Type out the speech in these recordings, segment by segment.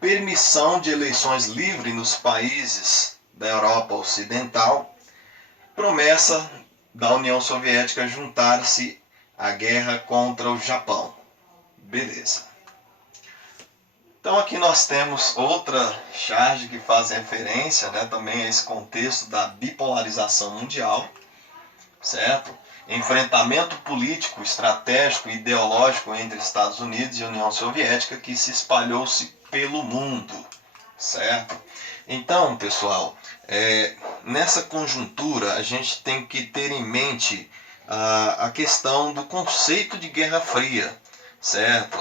permissão de eleições livres nos países da Europa Ocidental, promessa da União Soviética juntar-se à guerra contra o Japão. Beleza. Então aqui nós temos outra charge que faz referência, né, também a esse contexto da bipolarização mundial, certo? Enfrentamento político, estratégico e ideológico entre Estados Unidos e União Soviética que se espalhou-se pelo mundo, certo? Então, pessoal, nessa conjuntura a gente tem que ter em mente a questão do conceito de Guerra Fria, certo?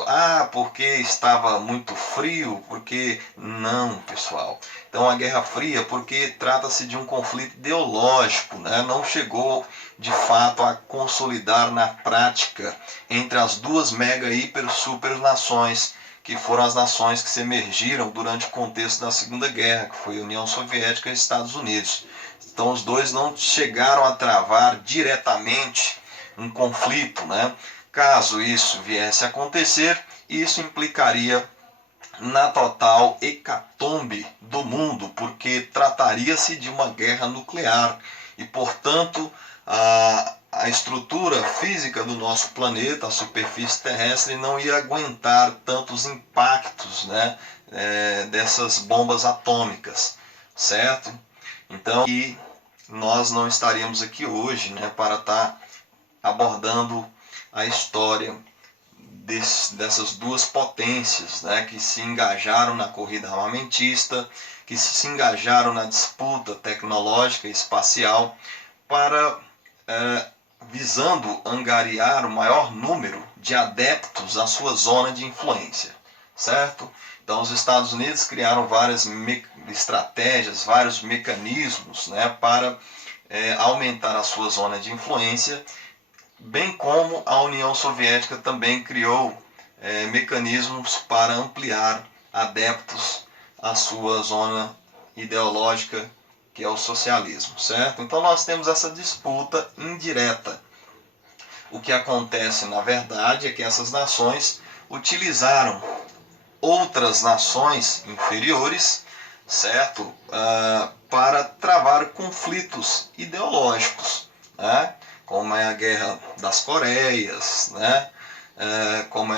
Porque estava muito frio, porque não, pessoal. Então a Guerra Fria, porque trata-se de um conflito ideológico, né? Não chegou de fato a consolidar na prática entre as duas mega, hiper, super nações, que foram as nações que se emergiram durante o contexto da Segunda Guerra, que foi a União Soviética e Estados Unidos. Então os dois não chegaram a travar diretamente um conflito, né? Caso isso viesse a acontecer, isso implicaria na total hecatombe do mundo, porque trataria-se de uma guerra nuclear e, portanto, a estrutura física do nosso planeta, a superfície terrestre, não ia aguentar tantos impactos, né, dessas bombas atômicas, certo? Então, nós não estaríamos aqui hoje, né, para estar abordando a história dessas duas potências, né, que se engajaram na corrida armamentista, que se engajaram na disputa tecnológica e espacial para visando angariar o maior número de adeptos à sua zona de influência, certo? Então os Estados Unidos criaram várias estratégias, vários mecanismos, né, para aumentar a sua zona de influência, bem como a União Soviética também criou mecanismos para ampliar adeptos à sua zona ideológica, que é o socialismo, certo? Então nós temos essa disputa indireta. O que acontece, na verdade, é que essas nações utilizaram outras nações inferiores, certo? Para travar conflitos ideológicos, né? Como é a Guerra das Coreias, né? Como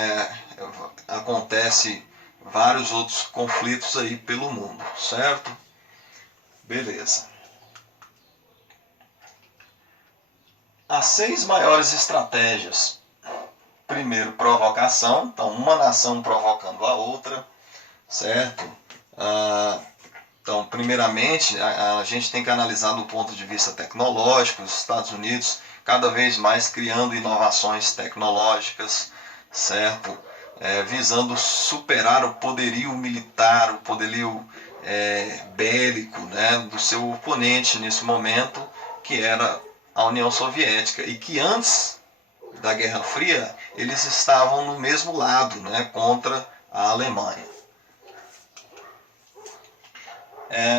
acontece vários outros conflitos aí pelo mundo, certo? Beleza. As 6 maiores estratégias. Primeiro, provocação. Então, uma nação provocando a outra, certo? Então, primeiramente, a gente tem que analisar do ponto de vista tecnológico, os Estados Unidos cada vez mais criando inovações tecnológicas, certo? Visando superar o poderio militar, o poderio bélico, né, do seu oponente nesse momento, que era a União Soviética, e que antes da Guerra Fria eles estavam no mesmo lado, né, contra a Alemanha.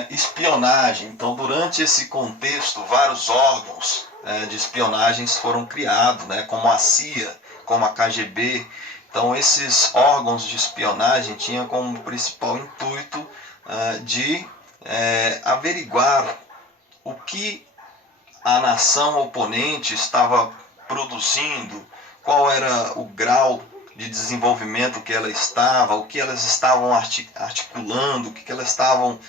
Espionagem. Então, durante esse contexto, vários órgãos de espionagens foram criados, né, como a CIA, como a KGB. Então, esses órgãos de espionagem tinham como principal intuito de averiguar o que a nação oponente estava produzindo, qual era o grau de desenvolvimento que ela estava, o que elas estavam articulando, o que elas estavam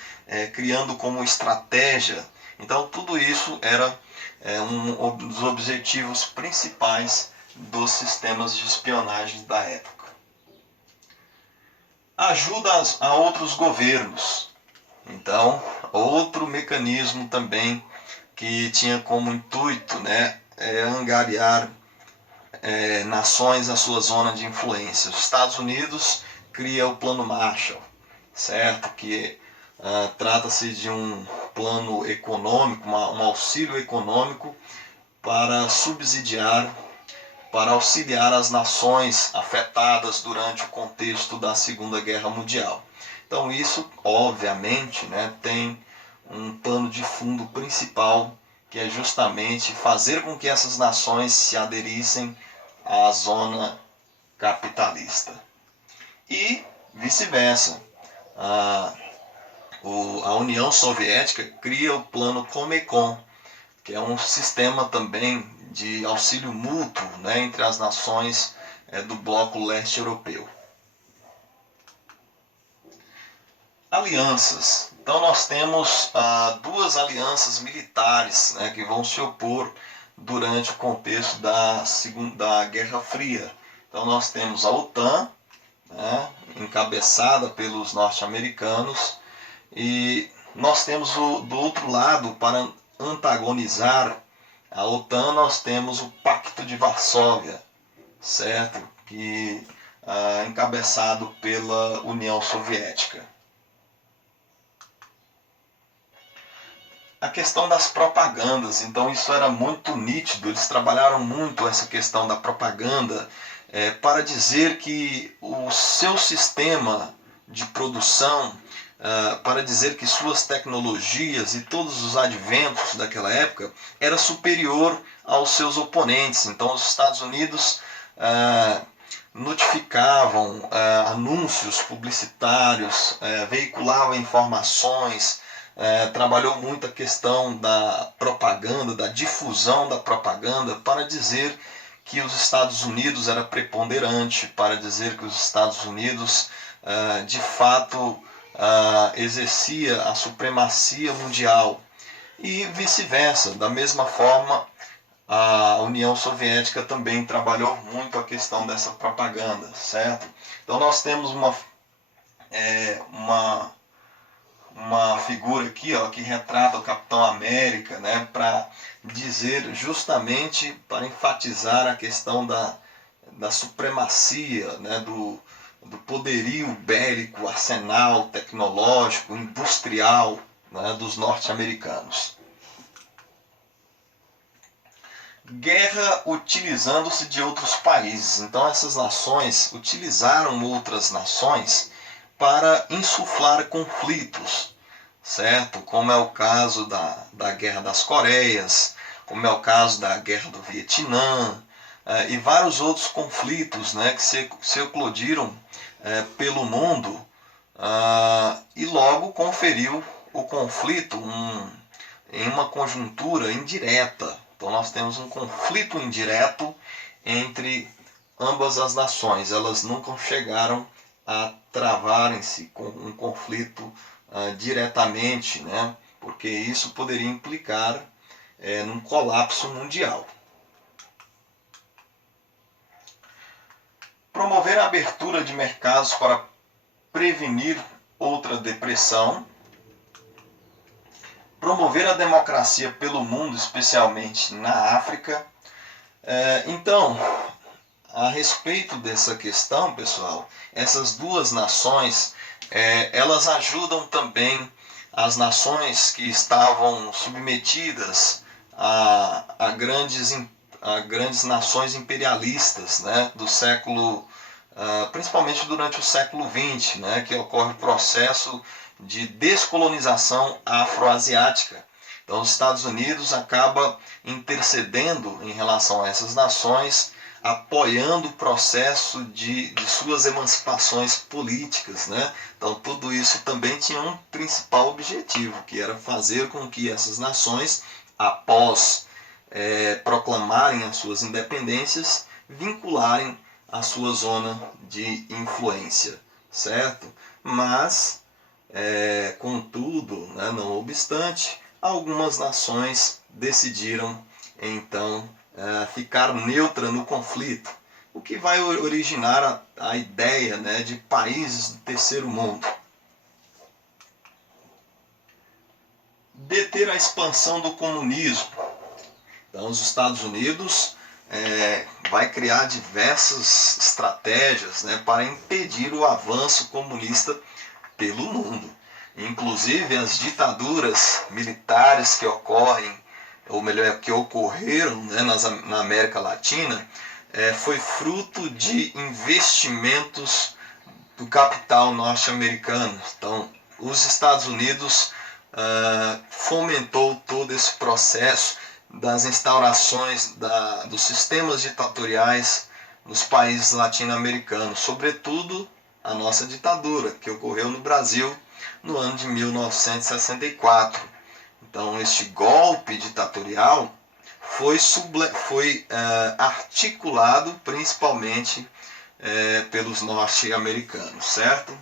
criando como estratégia. Então tudo isso era um dos objetivos principais dos sistemas de espionagem da época. Ajuda a outros governos. Então, outro mecanismo também que tinha como intuito, né, angariar nações à sua zona de influência. Os Estados Unidos cria o Plano Marshall, certo? Que trata-se de um plano econômico, um auxílio econômico para subsidiar, para auxiliar as nações afetadas durante o contexto da Segunda Guerra Mundial. Então isso, obviamente, né, tem um pano de fundo principal, que é justamente fazer com que essas nações se aderissem à zona capitalista. E vice-versa. a União Soviética cria o plano Comecon, que é um sistema também de auxílio mútuo, né, entre as nações do bloco leste europeu. Alianças. Então nós temos duas alianças militares, né, que vão se opor durante o contexto da Guerra Fria. Então nós temos a OTAN, né, encabeçada pelos norte-americanos, e nós temos do outro lado, para antagonizar a OTAN, nós temos o Pacto de Varsóvia, certo? Que encabeçado pela União Soviética. A questão das propagandas, então isso era muito nítido, eles trabalharam muito essa questão da propaganda para dizer que o seu sistema de produção, para dizer que suas tecnologias e todos os adventos daquela época era superior aos seus oponentes. Então os Estados Unidos notificavam anúncios publicitários, veiculavam informações, trabalhou muito a questão da propaganda, da difusão da propaganda, para dizer que os Estados Unidos era preponderante, para dizer que os Estados Unidos de fato exercia a supremacia mundial, e vice-versa. Da mesma forma, a União Soviética também trabalhou muito a questão dessa propaganda, certo? Então nós temos uma figura aqui, ó, que retrata o Capitão América, né, para dizer justamente, para enfatizar a questão da supremacia, né, do poderio bélico, arsenal tecnológico, industrial, né, dos norte-americanos. Guerra utilizando-se de outros países. Então essas nações utilizaram outras nações para insuflar conflitos, certo? Como é o caso da Guerra das Coreias, como é o caso da Guerra do Vietnã, e vários outros conflitos, né, que se eclodiram pelo mundo, e logo conferiu o conflito em uma conjuntura indireta. Então nós temos um conflito indireto entre ambas as nações. Elas nunca chegaram a travarem-se com um conflito diretamente, né? Porque isso poderia implicar num colapso mundial. Promover a abertura de mercados para prevenir outra depressão. Promover a democracia pelo mundo, especialmente na África. Então, a respeito dessa questão, pessoal, essas duas nações, elas ajudam também as nações que estavam submetidas a grandes nações imperialistas, né, do século, principalmente durante o século XX, né, que ocorre o processo de descolonização afroasiática. Então os Estados Unidos acaba intercedendo em relação a essas nações, apoiando o processo de suas emancipações políticas, né? Então tudo isso também tinha um principal objetivo, que era fazer com que essas nações, após proclamarem as suas independências, vincularem a sua zona de influência, certo? Mas, contudo, né, não obstante, algumas nações decidiram então ficar neutra no conflito, o que vai originar a ideia, né, de países do terceiro mundo. Deter a expansão do comunismo. Então os Estados Unidos vai criar diversas estratégias, né, para impedir o avanço comunista pelo mundo. Inclusive as ditaduras militares que ocorrem, ou melhor, que ocorreram, né, na América Latina, foi fruto de investimentos do capital norte-americano. Então os Estados Unidos fomentou todo esse processo das instaurações dos sistemas ditatoriais nos países latino-americanos, sobretudo a nossa ditadura, que ocorreu no Brasil no ano de 1964. Então, este golpe ditatorial foi articulado principalmente pelos norte-americanos, certo?